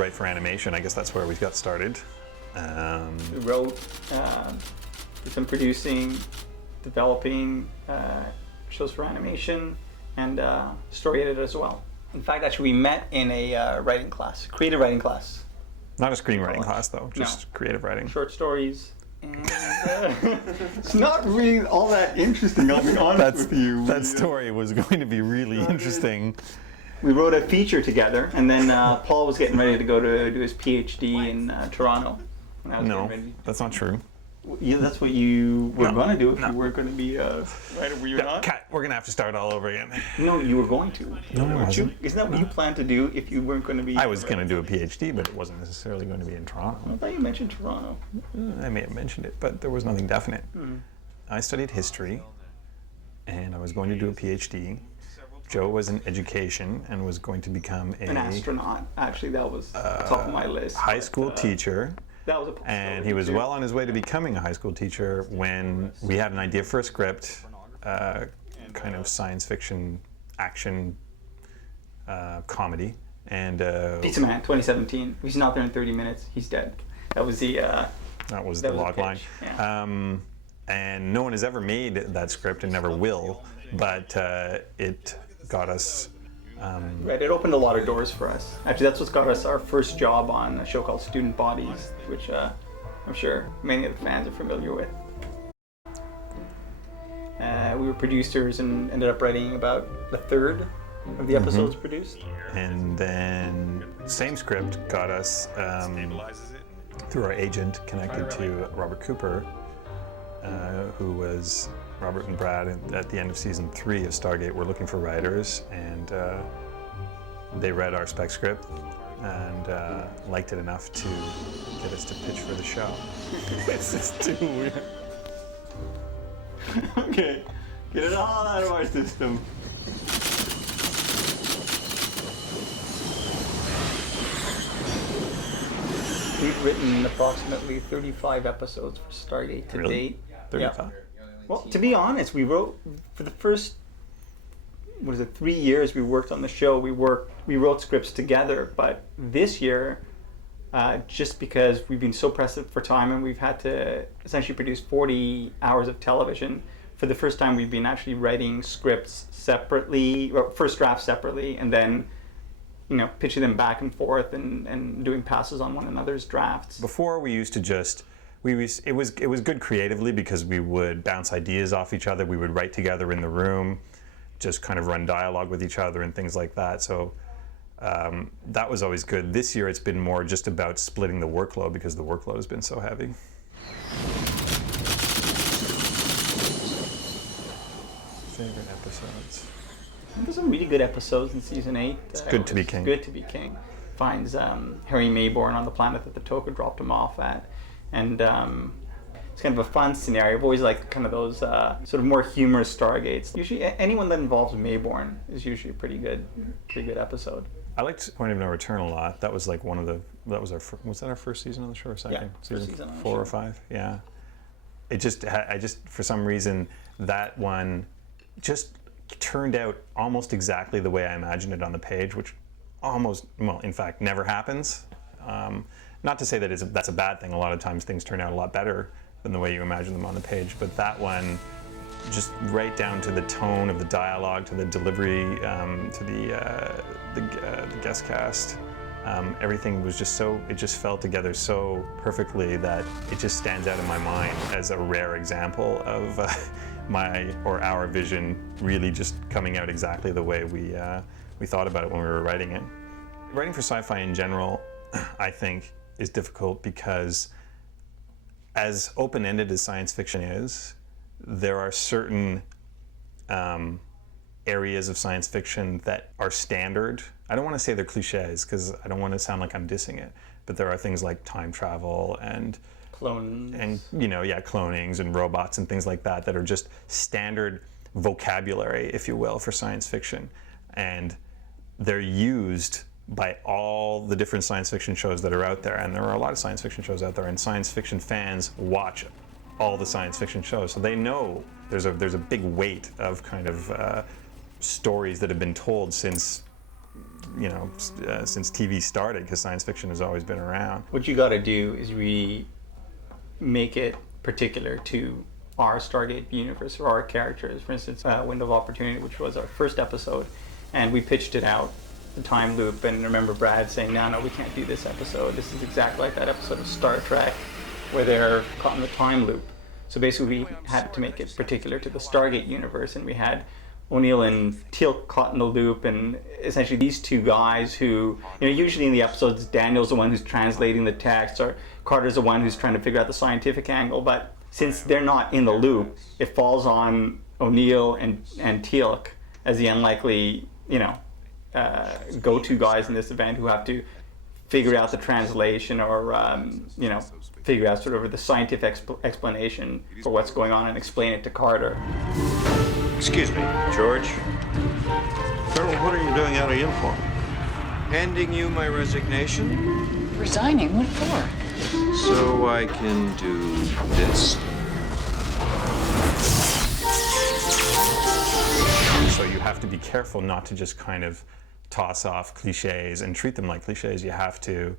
write for animation. I guess that's where we got started. We wrote, did some producing, developing shows for animation, and story edited as well. In fact, actually, we met in a writing class, creative writing class. Not a screenwriting class, though, just creative writing. Short stories. And it's not really all that interesting, I'll be honest with you. That story was going to be really interesting. We wrote a feature together, and then Paul was getting ready to go to do his PhD in Toronto. No, that's not true. Yeah, that's what you were going to do if you weren't going to be a writer. Were you not? Kat, we're going to have to start all over again. No, you were going to. No, I wasn't. Isn't that what you planned to do if you weren't going to be? I was going to do a PhD, but it wasn't necessarily going to be in Toronto. I thought you mentioned Toronto. I may have mentioned it, but there was nothing definite. I studied history, and I was going to do a PhD. Joe was in education and was going to become an astronaut. Actually, that was top of my list. High school teacher. That was and he was well on his way to becoming a high school teacher when we had an idea for a script, kind of science fiction, action, comedy. And Pizza Man, 2017. He's not there in 30 minutes. He's dead. That was the log line. Yeah. And no one has ever made that script and never will, but it got us. Right, it opened a lot of doors for us. Actually, that's what's got us our first job on a show called Student Bodies, which I'm sure many of the fans are familiar with. We were producers and ended up writing about a third of the episodes produced. And then same script got us, through our agent, connected to Robert Cooper, who was Robert and Brad at the end of season 3 of Stargate were looking for writers, and they read our spec script and liked it enough to get us to pitch for the show. It's just too weird. Okay, get it all out of our system. We've written approximately 35 episodes for Stargate to date. 35? Yeah. Well, to be honest, we wrote for the first 3 years we worked on the show. We wrote scripts together, but this year, just because we've been so pressed for time and we've had to essentially produce 40 hours of television, for the first time we've been actually writing scripts separately, or first drafts separately, and then pitching them back and forth and doing passes on one another's drafts. Before we used to just. It was good creatively because we would bounce ideas off each other. We would write together in the room, just kind of run dialogue with each other and things like that. So that was always good. This year it's been more just about splitting the workload because the workload has been so heavy. Favorite episodes? There's some really good episodes in season 8. It's Good to be King. Good to be King. Finds Harry Mayborn on the planet that the Toka dropped him off at. And it's kind of a fun scenario. I've always liked kind of those sort of more humorous Stargates. Usually, anyone that involves Mayborn is usually a pretty good episode. I liked Point of No Return a lot. That was like one of the. Was that our first season on the show or second? Yeah, season 4 or 5. Yeah. I just for some reason that one just turned out almost exactly the way I imagined it on the page, which in fact never happens. Not to say that that's a bad thing. A lot of times things turn out a lot better than the way you imagine them on the page. But that one, just right down to the tone of the dialogue, to the delivery, to the guest cast, everyththing was just so. It just fell together so perfectly that it just stands out in my mind as a rare example of our vision really just coming out exactly the way we thought about it when we were writing it. Writing for sci-fi in general, I think, is difficult because as open-ended as science fiction is, there are certain areas of science fiction that are standard. I don't want to say they're cliches because I don't want to sound like I'm dissing it, but there are things like time travel and clonings and robots and things like that are just standard vocabulary, if you will, for science fiction. And they're used by all the different science fiction shows that are out there, and there are a lot of science fiction shows out there, and science fiction fans watch all the science fiction shows, so they know there's a big weight of kind of stories that have been told since since TV started, because science fiction has always been around. What you got to do is we make it particular to our Stargate universe or our characters. For instance, Window of Opportunity, which was our first episode, and we pitched it out, the time loop, and I remember Brad saying, no, we can't do this episode. This is exactly like that episode of Star Trek where they're caught in the time loop. So basically we had to make it particular to the Stargate universe, and we had O'Neill and Teal'c caught in the loop, and essentially these two guys who, usually in the episodes Daniel's the one who's translating the text, or Carter's the one who's trying to figure out the scientific angle, but since they're not in the loop, it falls on O'Neill and Teal'c as the unlikely, go-to guys in this event who have to figure out the translation or, figure out sort of the scientific explanation for what's going on and explain it to Carter. Excuse me, George. Colonel, what are you doing out of uniform? Handing you my resignation Resigning? What for? so I can do this. So you have to be careful not to just kind of toss off cliches and treat them like cliches. You have to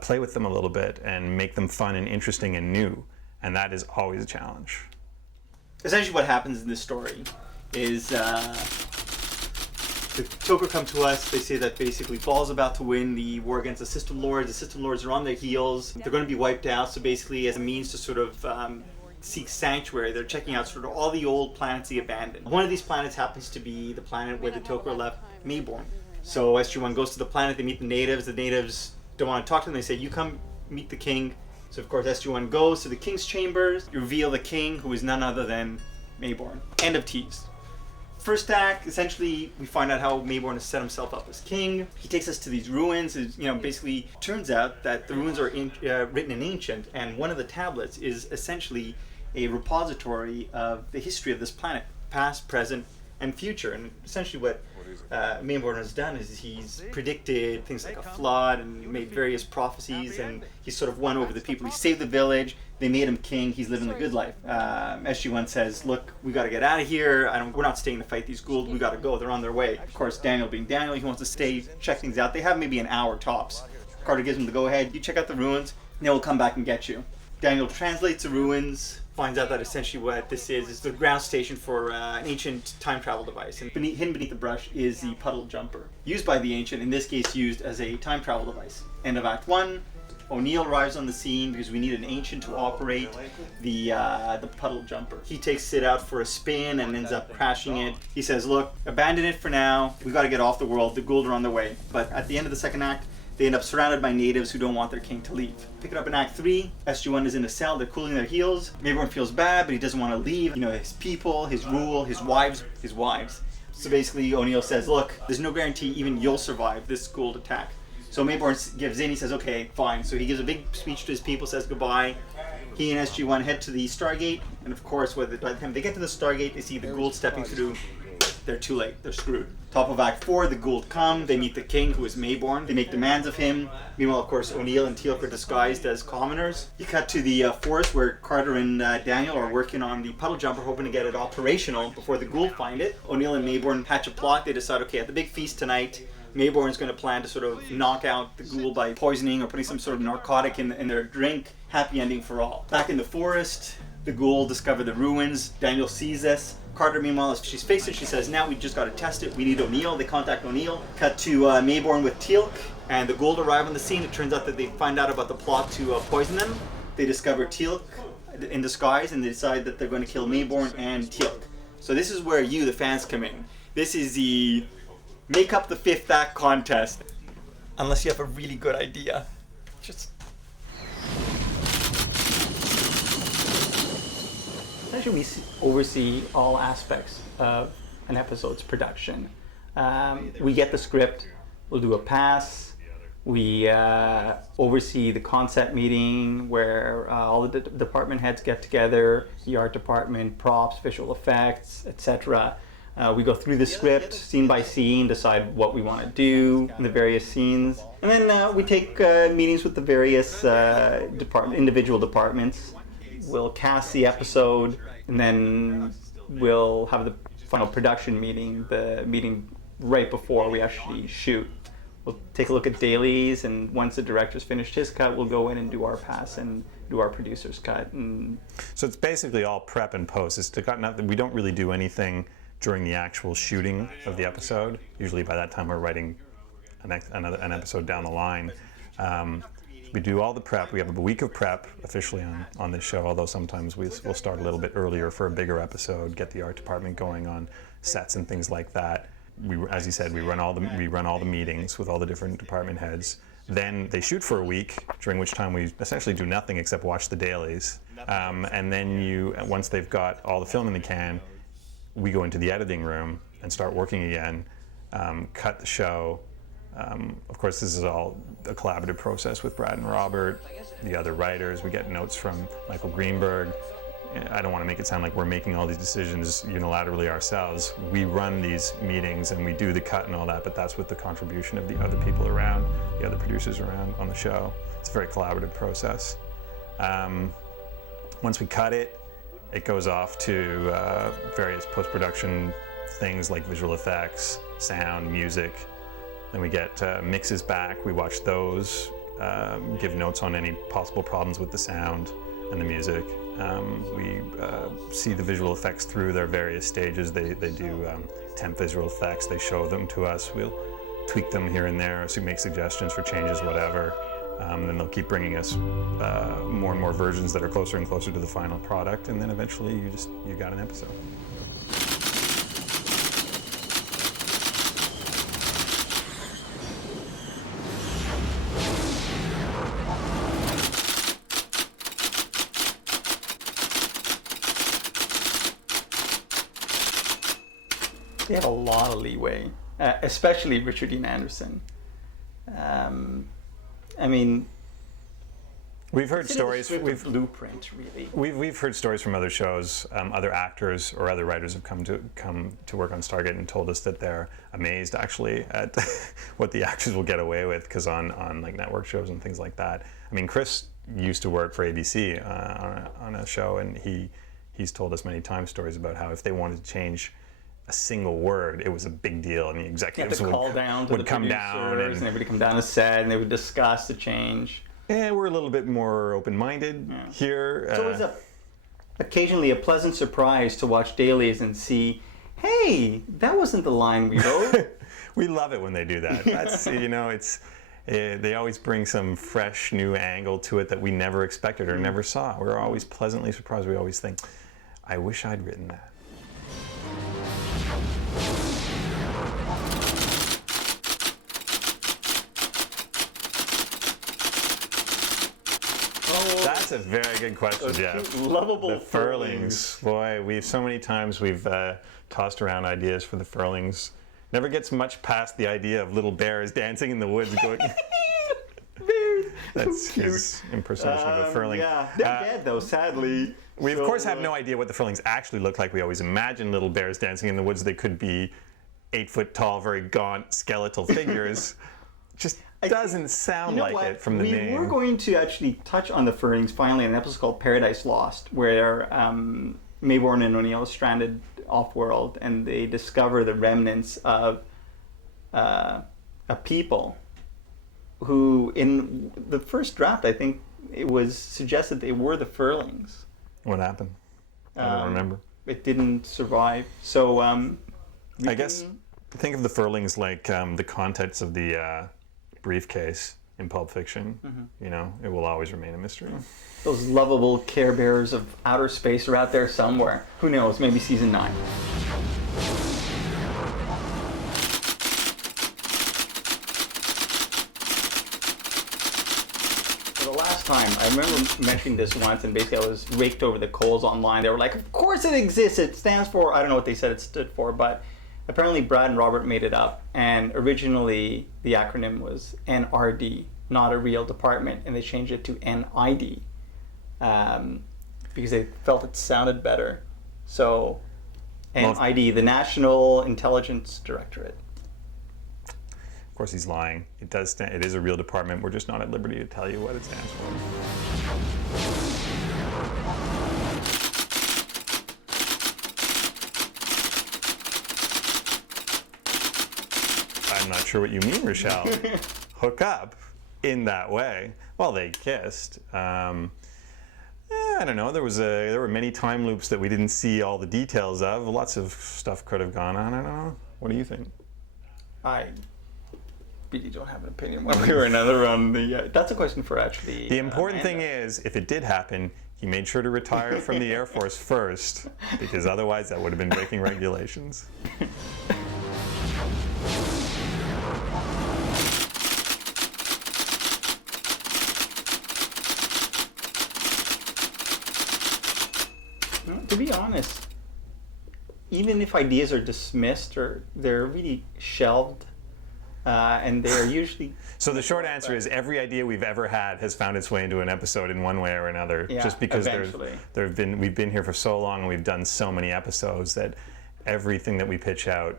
play with them a little bit and make them fun and interesting and new. And that is always a challenge. Essentially what happens in this story is the Toker come to us. They say that basically Ball's about to win the war against the System Lords. The System Lords are on their heels. They're going to be wiped out. So basically, as a means to sort of seek sanctuary, they're checking out sort of all the old planets they abandoned. One of these planets happens to be the planet where the Toker left Mayborn. So SG-1 goes to the planet. They meet the natives. The natives don't want to talk to them. They say, you come meet the king. So of course SG-1 goes to the king's chambers. You reveal the king, who is none other than Mayborn. End of tease. First act, essentially, we find out how Mayborn has set himself up as king. He takes us to these ruins. Basically, turns out that the ruins are written in ancient, and one of the tablets is essentially a repository of the history of this planet, past, present, and future. And essentially what Mayborn has done is he's predicted things like a flood and made various prophecies, and he's sort of won over the people. He saved the village. They made him king. He's living the good life. SG-1 says, look, we got to get out of here. We're not staying to fight these ghouls. We got to go. They're on their way. Of course, Daniel being Daniel, he wants to stay, check things out. They have maybe an hour tops. Carter gives him the go-ahead. You check out the ruins, and they will come back and get you. Daniel translates the ruins, finds out that essentially what this is the ground station for an ancient time travel device. And hidden beneath the brush is the puddle jumper, used by the ancient, in this case used as a time travel device. End of Act 1. O'Neill arrives on the scene because we need an ancient to operate the puddle jumper. He takes it out for a spin and ends up crashing it. He says, look, abandon it for now. We got to get off the world. The ghouls are on their way. But at the end of the second act, they end up surrounded by natives who don't want their king to leave. Pick it up in Act 3. SG-1 is in a cell. They're cooling their heels. Mayborn feels bad, but he doesn't want to leave. His people, his rule, his wives. So basically, O'Neill says, look, there's no guarantee even you'll survive this ghoul attack. So Mayborn gives in. He says, okay, fine. So he gives a big speech to his people, says goodbye. He and SG-1 head to the Stargate. And of course, by the time they get to the Stargate, they see the Gould stepping through. They're too late. They're screwed. Top of Act 4, the Gould come. They meet the king, who is Mayborn. They make demands of him. Meanwhile, of course, O'Neill and Teal'c are disguised as commoners. You cut to the forest where Carter and Daniel are working on the puddle jumper, hoping to get it operational before the Gould find it. O'Neill and Mayborn hatch a plot. They decide, okay, at the big feast tonight, Mayborn's going to plan to sort of knock out the ghoul by poisoning or putting some sort of narcotic in their drink. Happy ending for all. Back in the forest, the ghoul discover the ruins. Daniel sees this. Carter, meanwhile, as she's faced it, she says, now we just got to test it. We need O'Neill. They contact O'Neill. Cut to Mayborn with Teal'c, and the Gould arrive on the scene. It turns out that they find out about the plot to poison them. They discover Teal'c in disguise, and they decide that they're going to kill Mayborn and Teal'c. So this is where you, the fans, come in. This is the make up the fifth act contest. Unless you have a really good idea. Essentially, we oversee all aspects of an episode's production. We get the script, we'll do a pass, we oversee the concept meeting where all the department heads get together, the art department, props, visual effects, etc. We go through the script, scene by scene, decide what we want to do in the various scenes. And then we take meetings with the various individual departments. We'll cast the episode, and then we'll have the final production meeting. The meeting right before we actually shoot. We'll take a look at dailies, and once the director's finished his cut, we'll go in and do our pass and do our producer's cut. And So it's basically all prep and post. It's got nothing. We don't really do anything during the actual shooting of the episode. Usually by that time we're writing an episode down the line. We do all the prep. We have a week of prep officially on this show, although sometimes we'll start a little bit earlier for a bigger episode, get the art department going on sets and things like that. As you said, we run all the meetings with all the different department heads. Then they shoot for a week, during which time we essentially do nothing except watch the dailies. And then once they've got all the film in the can, we go into the editing room and start working again, cut the show. Of course, this is all a collaborative process with Brad and Robert, the other writers. We get notes from Michael Greenberg. I don't want to make it sound like we're making all these decisions unilaterally ourselves. We run these meetings and we do the cut and all that, but that's with the contribution of the other people around, the other producers around on the show. It's a very collaborative process. Once we cut it, it goes off to various post-production things like visual effects, sound, music. Then we get mixes back, we watch those, give notes on any possible problems with the sound and the music. We see the visual effects through their various stages. They do temp visual effects, they show them to us. We'll tweak them here and there, so we make suggestions for changes, whatever. Then they'll keep bringing us more and more versions that are closer and closer to the final product, and then eventually you got an episode. they have a lot of leeway, especially Richard Dean Anderson. I mean, we've heard stories. We've blueprint really. We've heard stories from other shows. Other actors or other writers have come to work on Stargate and told us that they're amazed actually at what the actors will get away with, because on like network shows and things like that. I mean, Chris used to work for ABC on a show, and he's told us many times stories about how if they wanted to change a single word, it was a big deal, and the executives would come down and everybody come down to set, and they would discuss the change. Yeah, we're a little bit more open-minded here. So it's occasionally a pleasant surprise to watch dailies and see, hey, that wasn't the line we wrote. We love it when they do that. That's it's they always bring some fresh new angle to it that we never expected or never saw. We're always pleasantly surprised. We always think, I wish I'd written that. That's a very good question, Jeff. Lovable the furlings. Boy, so many times we've tossed around ideas for the furlings. Never gets much past the idea of little bears dancing in the woods going... Bears. That's his impersonation of a furling. Yeah, they're dead though, sadly. We of course have no idea what the furlings actually look like. We always imagine little bears dancing in the woods. They could be 8 foot tall, very gaunt, skeletal figures. Just doesn't sound like it from the name. We were going to actually touch on the furlings finally in an episode called Paradise Lost, where Mayborn and O'Neill are stranded off-world, and they discover the remnants of a people who, in the first draft, I think it was suggested they were the furlings. What happened? I don't remember. It didn't survive. So I guess think of the furlings like the contents of the briefcase in Pulp Fiction. Mm-hmm. It will always remain a mystery. Those lovable Care Bears of outer space are out there somewhere. Who knows? Maybe season 9. For the last time, I remember mentioning this once, and basically I was raked over the coals online. They were like, of course it exists. It stands for, I don't know what they said it stood for, but apparently Brad and Robert made it up, and originally the acronym was NRD, not a real department, and they changed it to NID because they felt it sounded better. So NID, the National Intelligence Directorate. Of course he's lying. It does stand, it is a real department. We're just not at liberty to tell you what it stands for. I'm not sure what you mean, Rochelle. Hook up in that way. Well, they kissed. I don't know. There were many time loops that we didn't see all the details of. Lots of stuff could have gone on. I don't know. What do you think? I really don't have an opinion one way or another on the. That's a question for actually. The important thing is, if it did happen, he made sure to retire from the Air Force first, because otherwise that would have been breaking regulations. To be honest, even if ideas are dismissed or they're really shelved, and they're usually. So the short answer is every idea we've ever had has found its way into an episode in one way or another. Yeah, just because eventually. we've been here for so long and we've done so many episodes that everything that we pitch out,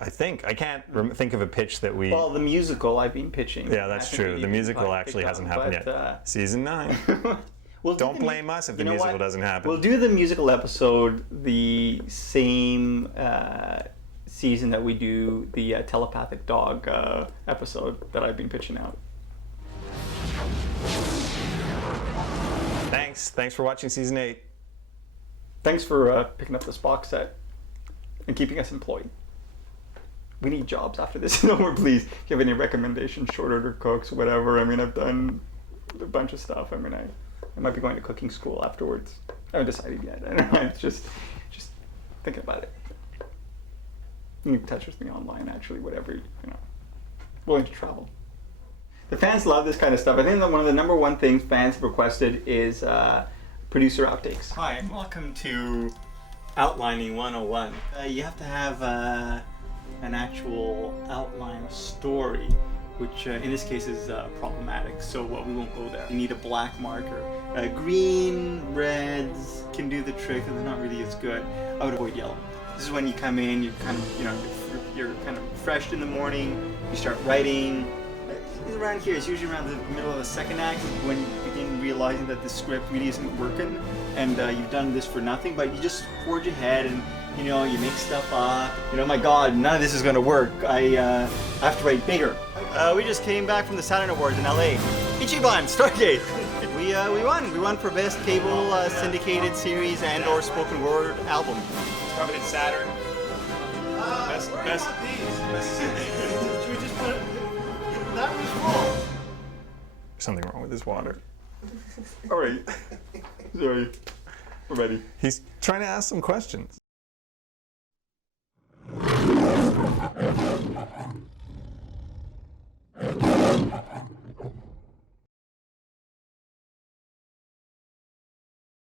I can't think of a pitch that we. Well, the musical I've been pitching. Yeah, that's true. The musical actually hasn't happened yet. Season 9. Don't blame us if the musical doesn't happen. We'll do the musical episode the same season that we do the telepathic dog episode that I've been pitching out. Thanks for watching season 8. Thanks for picking up this box set and keeping us employed. We need jobs after this. No more, please. If you have any recommendations, short order cooks, whatever. I mean, I've done a bunch of stuff. I mean, I might be going to cooking school afterwards. I haven't decided yet. I don't know. I'm just thinking about it. You can get in touch with me online, actually, whatever, willing to travel. The fans love this kind of stuff. I think that one of the number one things fans have requested is producer outtakes. Hi, and welcome to Outlining 101. You have to have an actual outline story, which in this case is problematic, so we won't go there. You need a black marker. Green, reds can do the trick, and they're not really as good. I would avoid yellow. This is when you come in, you kind of, you're kind of refreshed in the morning, you start writing. Around here, it's usually around the middle of the second act when you begin realizing that the script really isn't working, and you've done this for nothing, but you just forge ahead and you make stuff up. My God, none of this is gonna work. I have to write bigger. We just came back from the Saturn Awards in LA. Ichiban, Stargate. We won. We won for best cable syndicated series and/or spoken word album. Coveted Saturn. Best. That was wrong. Something wrong with his water. All right. Sorry. We're ready. He's trying to ask some questions.